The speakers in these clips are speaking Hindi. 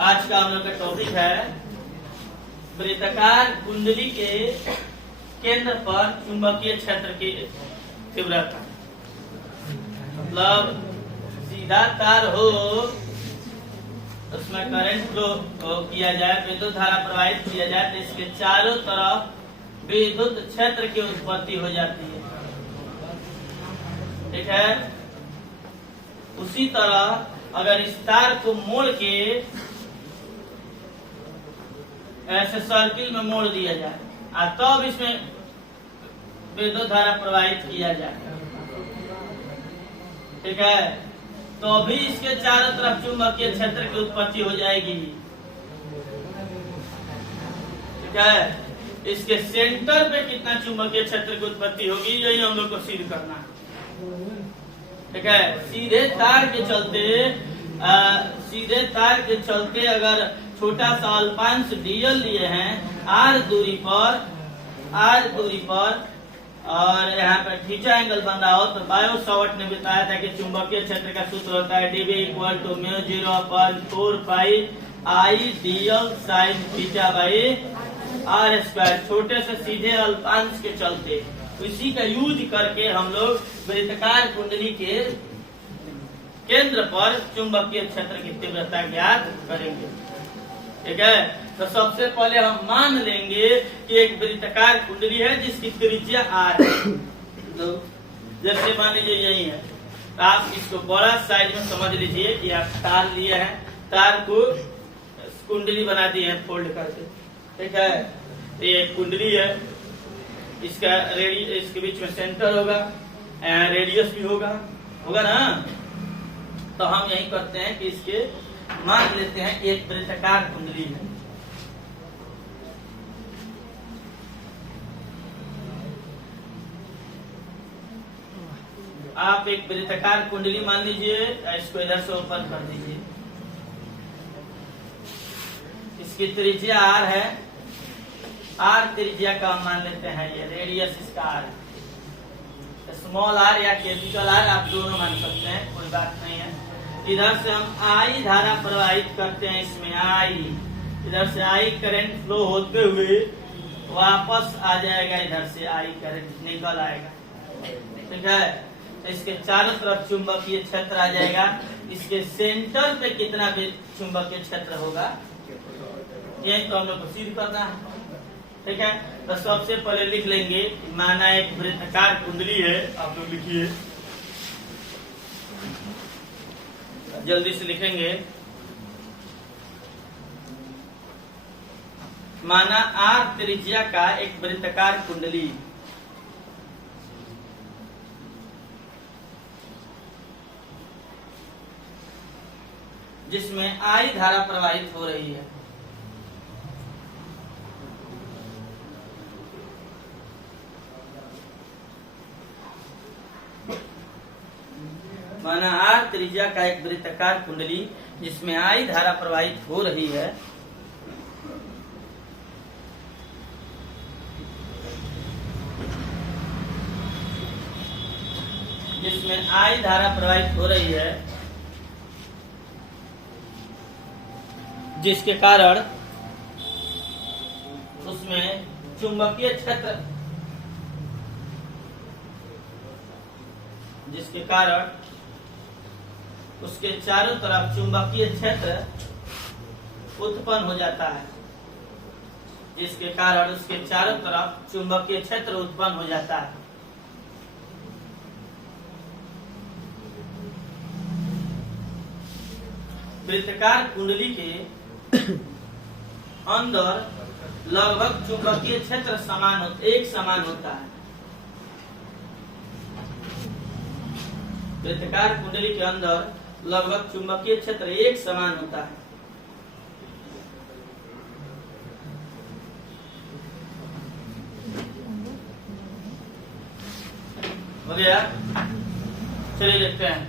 आज का हम लोग का टॉपिक है वृत्ताकार कुंडली के केंद्र पर चुंबकीय क्षेत्र की तीव्रता। मतलब सीधा तार हो, उसमें करंट फ्लो किया जाए, विद्युत धारा प्रवाहित किया जाए, तो इसके चारों तरफ विद्युत क्षेत्र की उत्पत्ति हो जाती है। ठीक है। उसी तरह अगर इस तार को मोड़ के ऐसे सर्किल में मोड़ दिया जाए और तब इसमें विद्युत धारा प्रवाहित किया जाए, ठीक है, तो भी इसके चारों तरफ चुंबकीय क्षेत्र की उत्पत्ति हो जाएगी। ठीक है। इसके सेंटर पे कितना चुंबकीय क्षेत्र की उत्पत्ति होगी, यही हम लोग को सिद्ध करना है। ठीक है। सीधे तार के चलते अगर छोटा सा अल्पांश डीएल लिए हैं आर दूरी पर और यहाँ पर थीटा एंगल बन रहा हो, तो बायो सावर्ट ने बताया था कि चुंबकीय क्षेत्र का सूत्र होता है dB = μ0/4 pi I dl sin theta by r square. छोटे से सीधे अल्पांश के चलते इसी का यूज करके हम लोग वृत्ताकार कुंडली के केंद्र पर चुंबकीय क्षेत्र की तीव्रता ज्ञात करेंगे। ठीक है। तो सबसे पहले हम मान लेंगे कि एक वृत्ताकार कुंडली है जिसकी त्रिज्या r है। तो जैसे मान लीजिए यही है, तो आप इसको बड़ा साइज में समझ लीजिए कि आप तार लिए हैं, तार को कुंडली बना दिए हैं फोल्ड करके। ठीक है। तो ये कुंडली है, इसका इसके बीच में सेंटर होगा, रेडियस भी होगा ना। तो हम यही करते हैं कि इसके मान लेते हैं एक वृत्ताकार कुंडली है। आप एक वृत्ताकार कुंडली मान लीजिए, इसको इधर से ओपन कर दीजिए। इसकी त्रिज्या r है, r त्रिज्या का हम मान लेते हैं, ये रेडियस इसका r है। स्मॉल r या कैपिटल R आप दोनों मान सकते हैं, कोई बात नहीं है। इधर से हम I धारा प्रवाहित करते हैं, इसमें I, इधर से I करंट फ्लो होते हुए वापस आ जाएगा, इधर से I करंट निकल आएगा। ठीक है। इसके चारों तरफ चुंबकीय क्षेत्र आ जाएगा। इसके सेंटर पे कितना चुंबकीय क्षेत्र होगा, यही तो हम लोग को सिद्ध करना है। ठीक है। तो सबसे पहले लिख लेंगे, माना एक वृत्ताकार कुंडली है, आप लोग लिखिए, जल्दी से लिखेंगे। माना r त्रिज्या का एक वृत्ताकार कुंडली, जिसमें I धारा प्रवाहित हो रही है। माना r त्रिज्या का एक वृत्ताकार कुंडली जिसमें I धारा प्रवाहित हो रही है, जिसके कारण उसमें चुंबकीय क्षेत्र, जिसके कारण उसके चारों तरफ चुंबकीय क्षेत्र उत्पन्न हो जाता है, जिसके कारण उसके चारों तरफ चुंबकीय क्षेत्र उत्पन्न हो जाता है। वृत्ताकार कुंडली के अंदर लगभग चुंबकीय क्षेत्र एक समान होता है। वृत्ताकार कुंडली के अंदर लगभग चुंबकीय क्षेत्र एक समान होता है। हो गया। चलिए देखते हैं।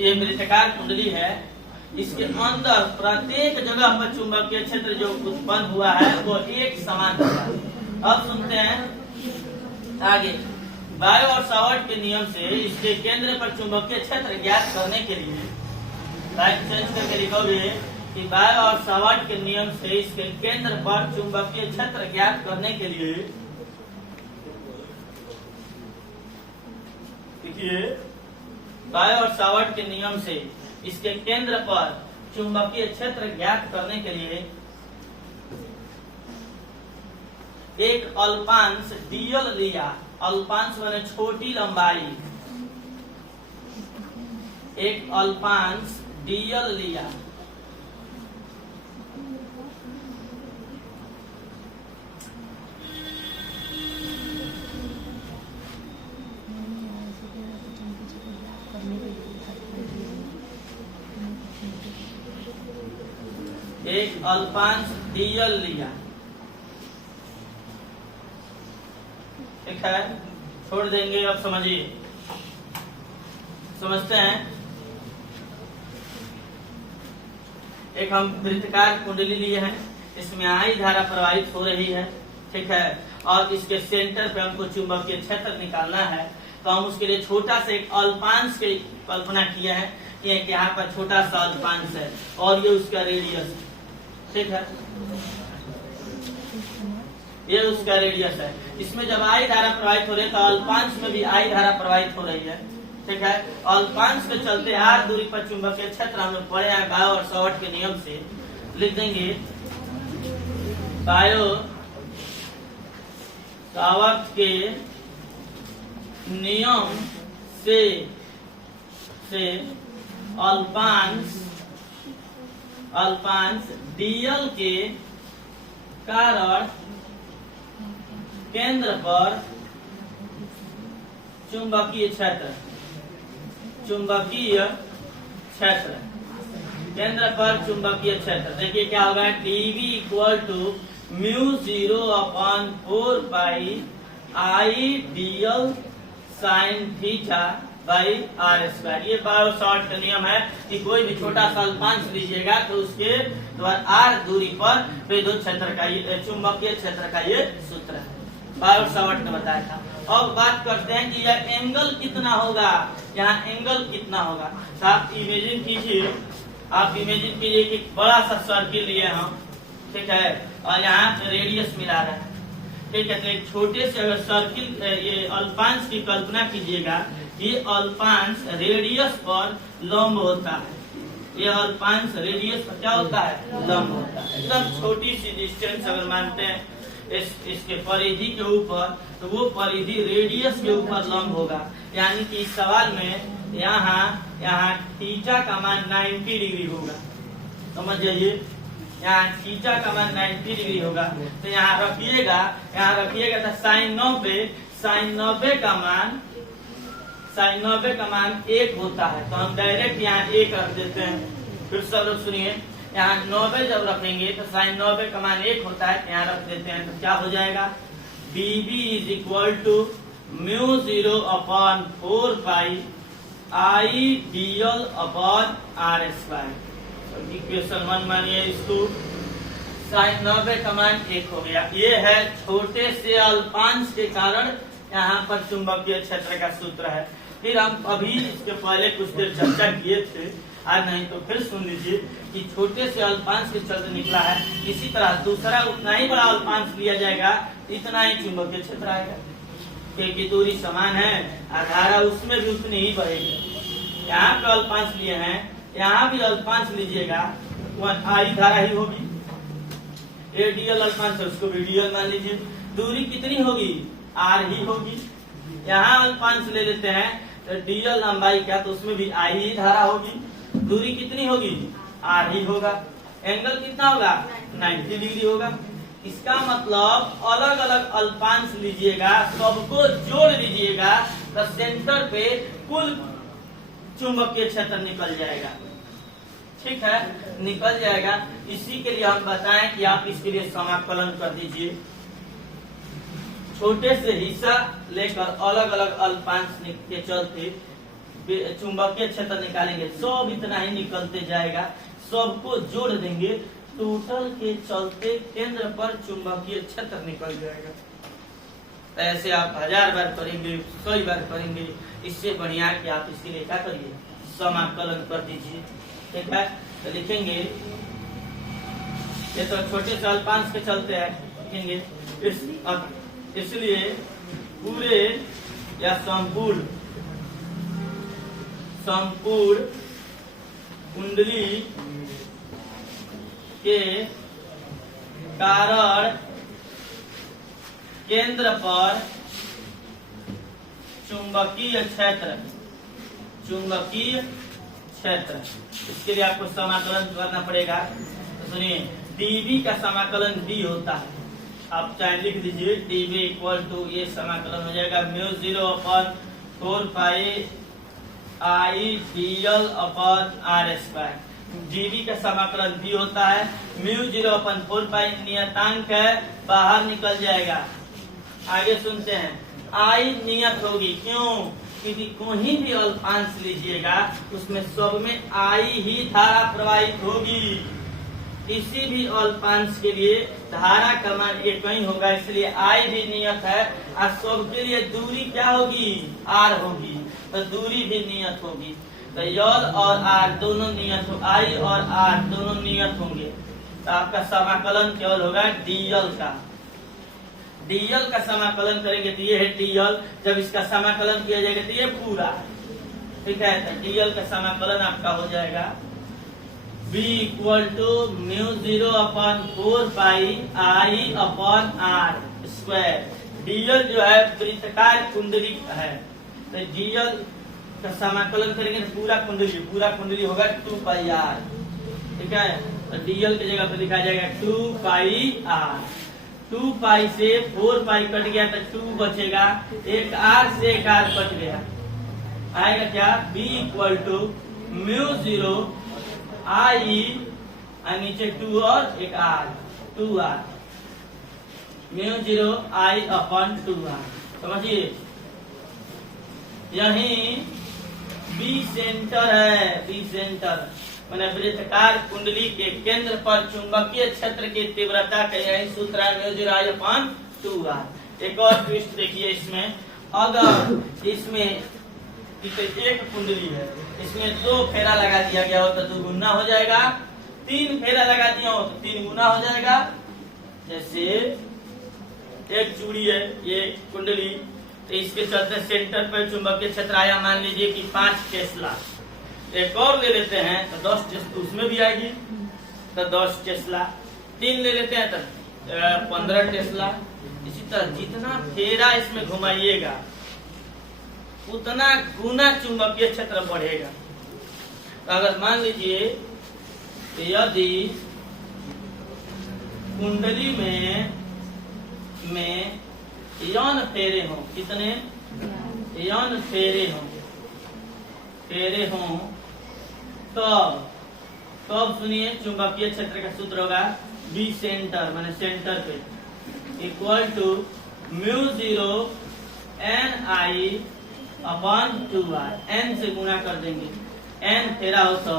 ये वृत्ताकार कुंडली है, इसके अंदर प्रत्येक जगह पर चुंबकीय क्षेत्र जो उत्पन्न हुआ है वो एक समान होता है। अब सुनते हैं आगे। बायो और सावर्ट के नियम से इसके केंद्र पर चुंबकीय क्षेत्र ज्ञात करने के लिए लाइट चेंज करके लिखोगे कि बायो और सावर्ट के नियम से इसके केंद्र पर चुंबकीय क्षेत्र ज्ञात करने के लिए देखिए बायो और सावर्ट के नियम से इसके केंद्र पर चुंबकीय क्षेत्र ज्ञात करने के लिए एक अल्पांश डीएल लिया। अल्पांश माने छोटी लंबाई। एक अल्पांश डीएल लिया। एक अल्पांश डीएल लिया। ठीक है, छोड़ देंगे। अब समझिए, समझते हैं। एक हम वृत्ताकार कुंडली लिए हैं, इसमें आई धारा प्रवाहित हो रही है। ठीक है, और इसके सेंटर पे हमको चुंबकीय क्षेत्र निकालना है, तो हम उसके लिए छोटा सा एक अल्पांश की कल्पना किए हैं कि यहाँ पर छोटा सा अल्पांश है और ये उसका रेडियस है। ठीक है, ये उसका रेडियस है। इसमें जब आई धारा प्रवाहित हो रही है तो अल्पांश में भी आई धारा प्रवाहित हो रही है। ठीक है, अल्पांश के चलते आर दूरी पर चुंबकीय क्षेत्र हम लोग पढ़े हैं बायो और सावर्ट के नियम से। लिख देंगे बायो सावर्ट के नियम से अल्पांश डीएल के कारण केंद्र पर चुंबकीय क्षेत्र केंद्र पर चुंबकीय क्षेत्र देखिए क्या होगा, dB equal to mu 0/4 pi I dl sine theta by r square. ये बायो सावर्ट का नियम है कि कोई भी छोटा सा अल्पांश लीजिएगा तो उसके द्वारा आर दूरी पर विद्युत क्षेत्र का ये चुंबकीय क्षेत्र का ये सूत्र है, बायो सावर्ट ने बताया था। अब बात करते हैं कि यह एंगल कितना होगा, यहाँ एंगल कितना होगा। तो आप इमेजिन कीजिए, कि बड़ा सा सर्किल लिए हम। ठीक है, और यहाँ रेडियस मिला रहा है। ठीक है, तो एक छोटे से अगर सर्किल ये अल्पांश की कल्पना कीजिएगा, ये अल्पांश रेडियस पर लंब होता है। ये अल्पांश रेडियस पर क्या होता है, लंब होता है। एकदम छोटी सी डिस्टेंस अगर मानते हैं इसके परिधि के ऊपर, तो वो परिधि रेडियस के ऊपर लंब होगा। यानी कि इस सवाल में यहाँ थीटा का मान 90 डिग्री होगा। समझ जाइए, यहाँ थीटा का मान 90 डिग्री होगा। तो यहाँ रखिएगा तो साइन 90 का मान 1 होता है। तो हम डायरेक्ट यहाँ 1 रख देते हैं। फिर सब लोग सुनिए, यहाँ 90 जब रखेंगे तो साइन 90 का मान 1 होता है, यहाँ रख देते हैं। तो क्या हो जाएगा, dB is equal to mu 0/4 pi I dl upon r square. Equation 1 मानिए इसको, साइन 90 का मान 1 हो गया। ये है छोटे से अल्पांश के कारण यहाँ पर चुंबकीय क्षेत्र का सूत्र है। फिर हम अभी इसके पहले कुछ देर चर्चा किए थे, आज नहीं तो फिर सुन लीजिए कि छोटे से अल्पांश के क्षेत्र निकला है। इसी तरह दूसरा उतना ही बड़ा अल्पांश लिया जाएगा, इतना ही चुंबकीय क्षेत्र आएगा, क्योंकि दूरी समान है, धारा उसमें भी उतनी ही बहेगी। यहाँ पे अल्पांश लिए हैं, यहाँ भी अल्पांश लीजिएगा, आई धारा ही होगी। ये डीएल अल्पांश है, उसको भी डीएल मान लीजिए। दूरी कितनी होगी, आर ही होगी। यहाँ अल्पांश ले लेते हैं तो डीएल लंबाई क्या, तो उसमें भी आई ही धारा होगी। दूरी कितनी होगी, आर ही होगा। एंगल कितना होगा, 90 डिग्री होगा। इसका मतलब अलग अलग अल्पांश लीजिएगा, सबको जोड़ लीजिएगा, तो सेंटर पे कुल चुंबकीय क्षेत्र निकल जाएगा। ठीक है, निकल जाएगा। इसी के लिए हम बताएं कि आप इसके लिए समाकलन कर दीजिए। छोटे से हिस्सा लेकर अलग अलग अल्पांश के चलते चुंबकीय क्षेत्र निकालेंगे, सब इतना ही निकलते जाएगा। सबको जोड़ देंगे, टोटल के चलते केंद्र पर चुंबकीय क्षेत्र निकल जाएगा। तो ऐसे आप 1000 बार करेंगे, 100 बार करेंगे, इससे बढ़िया कि आप इसके लिए क्या करिए, समाकलन कर दीजिए। ठीक है, तो लिखेंगे ये तो छोटे से अल्पांश के चलते हैं लिखेंगे। इसलिए पूरे या संपूर्ण कुंडली के कारण केंद्र पर चुंबकीय क्षेत्र इसके लिए आपको समाकलन करना पड़ेगा। तो सुनिए, डीबी का समाकलन डी होता है, आप चाहे लिख दीजिए डीबी इक्वल टू, ये समाकलन हो जाएगा mu 0/4 pi I dl upon r square. DB का समाकलन डी होता है, म्यू 0/4 पाई नियतांक है, बाहर निकल जाएगा। आगे सुनते हैं, आई नियत होगी, क्यों? क्योंकि कोई भी अल्पांश लीजिएगा उसमें सब में आई ही धारा प्रवाहित होगी। किसी भी अल्पांश के लिए धारा का मान एक ही होगा, इसलिए आई भी नियत है। और सब के लिए दूरी क्या होगी? आर होगी, तो दूरी भी नियत होगी। तो यल और आर दोनों नियत हो, आई और आर दोनों नियत होंगे। तो आपका समाकलन केवल होगा डीएल का। डीएल का समाकलन करेंगे तो ये है डीएल। जब इसका समाकलन किया जाएगा तो ये पूरा, ठीक है। तो डीएल का समाकलन आपका हो जाएगा b equal to mu 0/4 pi I upon r square. Dl जो है वृत्ताकार कुंडली है, तो डीएल का समाकलन करेंगे तो पूरा कुंडली होगा 2 पाई आर, ठीक है। तो डीएल की जगह पर लिखा जाएगा 2 पाई आर। 2 पाई से 4 पाई कट गया तो 2 बचेगा, एक आर से एक आर बच गया, आएगा क्या? b equal to mu 0 I और नीचे 2 और एक r, 2 r, mu 0 I upon 2 r. समझिए, यही बी सेंटर है। बी सेंटर मैंने वृत्ताकार कुंडली के केंद्र पर चुंबकीय क्षेत्र की तीव्रता का यही सूत्र है, म्यू 0 आई अपॉन 2 आर। एक और ट्विस्ट देखिए इसमें, अगर इसमें एक कुंडली है, इसमें 2 फेरा लगा दिया गया हो तो 2 गुना हो जाएगा, 3 फेरा लगा दिया हो तो 3 गुना हो जाएगा। जैसे एक चूड़ी है ये कुंडली, तो इसके चलते सेंटर पर चुंबकीय क्षेत्र आया, मान लीजिए कि 5 टेस्ला। एक और ले लेते हैं तो 10 टेस्ला उसमें भी आएगी, तो 10 टेस्ला। 3 ले लेते हैं तो 15 टेस्ला। इसी तरह जितना फेरा इसमें घुमाइएगा उतना गुना चुंबकीय क्षेत्र बढ़ेगा। तो अगर मान लीजिए यदि कुंडली में यौन फेरे हों, कितने यौन फेरे हों, तब सुनिए चुंबकीय क्षेत्र का सूत्र होगा बी सेंटर, माने सेंटर पे equal to mu 0 N I upon 2 r. N से गुना कर देंगे, एन फेरा हो तो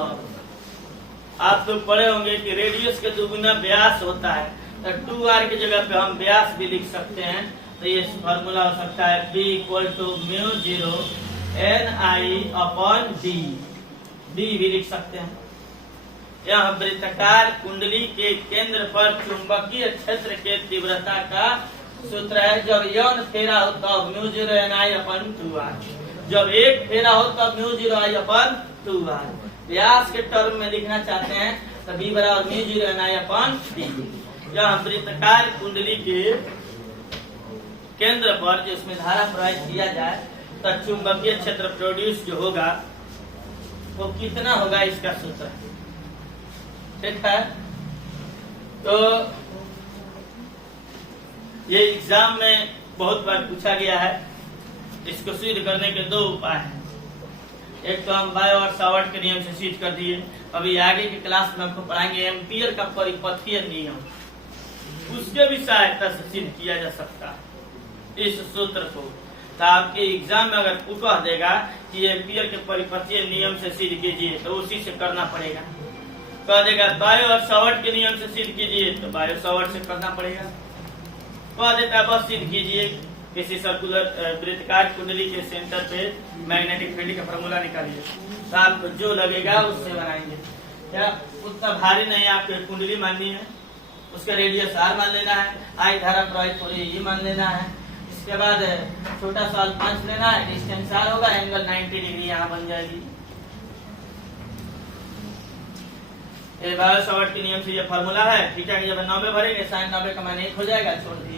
आप लोग पढ़े होंगे कि रेडियस के 2 गुना व्यास होता है, तो 2 आर की जगह पे हम व्यास भी लिख सकते हैं। तो ये फॉर्मूला हो सकता है b equal to mu 0 N I upon D भी लिख सकते हैं। यह वृत्ताकार कुंडली के केंद्र पर चुंबकीय क्षेत्र के तीव्रता का सूत्र है। जब यौन फेरा हो तब mu 0 N I upon 2 r, जब एक फेरा हो तब म्यू 0 आई अपॉन 2 आर। व्यास के टर्म में लिखना चाहते हैं तो b बराबर mu 0 N I upon D. यह वृत्ताकार कुंडली के केंद्र पर जो इसमें धारा प्रवाहित किया जाए तो चुंबकीय क्षेत्र प्रोड्यूस जो होगा वो कितना होगा, इसका सूत्र है, ठीक है। तो ये एग्जाम में बहुत बार पूछा गया है। इसको सिद्ध करने के 2 उपाय हैं। एक तो हम बायो और सावर्ट के नियम से सिद्ध कर दिए, अभी आगे की क्लास में आपको पढ़ाएंगे एम्पियर का परिपथीय नियम, उसके भी सहायता से सिद्ध किया जा सकता है इस सूत्र को। तो आपके एग्जाम में अगर कह देगा कि एम्पियर के परिपथीय नियम से सिद्ध कीजिए तो उसी से करना पड़ेगा। कह देगा बायो और सावर्ट के नियम से सिद्ध कीजिए तो बायो सावर्ट से करना पड़ेगा। कह देता है बस सिद्ध कीजिए किसी सर्कुलर वृत्ताकार कुंडली के सेंटर पे मैग्नेटिक फील्ड का फॉर्मूला निकालिए, तो आपको जो लगेगा उससे बनाएंगे। क्या उतना भारी नहीं, आपको कुंडली माननी है, उसका रेडियस आर मान लेना है, आई धारा प्रवाहित हो रही है ये मान लेना है। इसके बाद छोटा सा अल्पांश लेना है, डिस्टेंस आर होगा, एंगल 90 डिग्री यहाँ बन जाएगी। ये बायो सावर्ट के नियम से ये फार्मूला है। थीटा के जब 90 भरेंगे साइन 90 का मान 1 हो जाएगा, छोड़ दिए।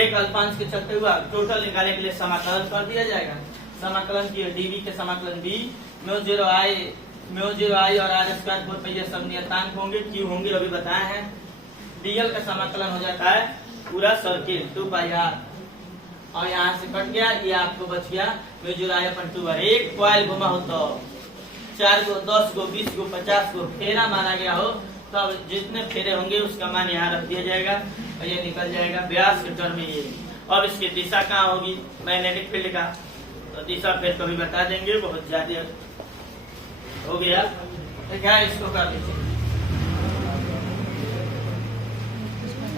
एक अल्पांश के चलते हुआ टोटल निकालने के लिए समाकलन कर दिया जाएगा। समाकलन की डीवी के समाकलन बी म्यू 0 आई और आर स्क्वायर 4 पाई ये सब नियतांक होंगे, क्यू होंगे अभी बताए हैं। डीएल का समाकलन हो जाता है पूरा सर्किल 2 पाई आर, और यहाँ से कट गया, ये आपको बच गया म्यू 0 आई अपन 2 आर। एक कॉइल घुमा हो तो 4 गो 10 गो 20 गो 50 गो फेरा माना गया हो, तो अब जितने फेरे होंगे उसका मान यहाँ रख दिया जाएगा और ये निकल जाएगा व्यास के टर्म में ये। अब इसकी दिशा कहाँ होगी मैग्नेटिक फील्ड का, तो दिशा फिर कभी बता देंगे, बहुत ज्यादा हो गया। ठीक है, इसको कर लीजिए।